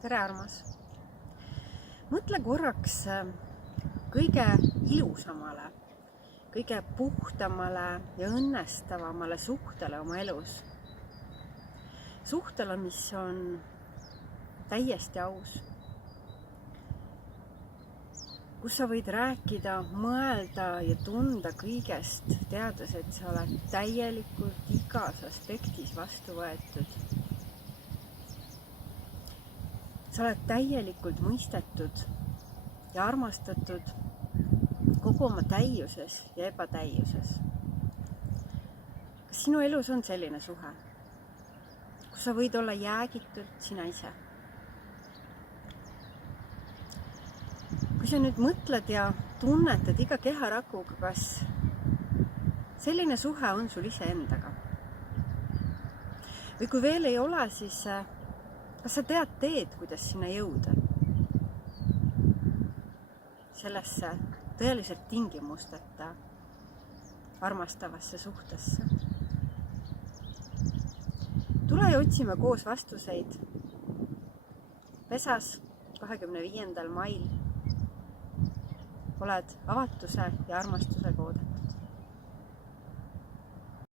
tere, armas! Mõtle korraks kõige ilusamale, kõige puhtamale ja õnnestavamale suhtele oma elus. Suhtele, mis on täiesti aus. Kus sa võid rääkida, mõelda ja tunda kõigest, teades, et sa oled täielikult igas aspektis vastu võetud. Sa oled täielikult mõistetud ja armastatud kogu oma täiuses ja ebatäiuses. Kas sinu elus on selline suhe, kus sa võid olla jäägitult sina ise? Kui sa nüüd mõtled ja tunnetad iga keharakuga, kas selline suhe on sul iseendaga? Või kui veel ei ole, siis kas sa tead teed, kuidas sinna jõuda? Sellesse tõeliselt tingimusteta armastavasse suhtesse. Tule ja otsime koos vastuseid pesas 25. mail. Oled avatuse ja armastusega oodatud.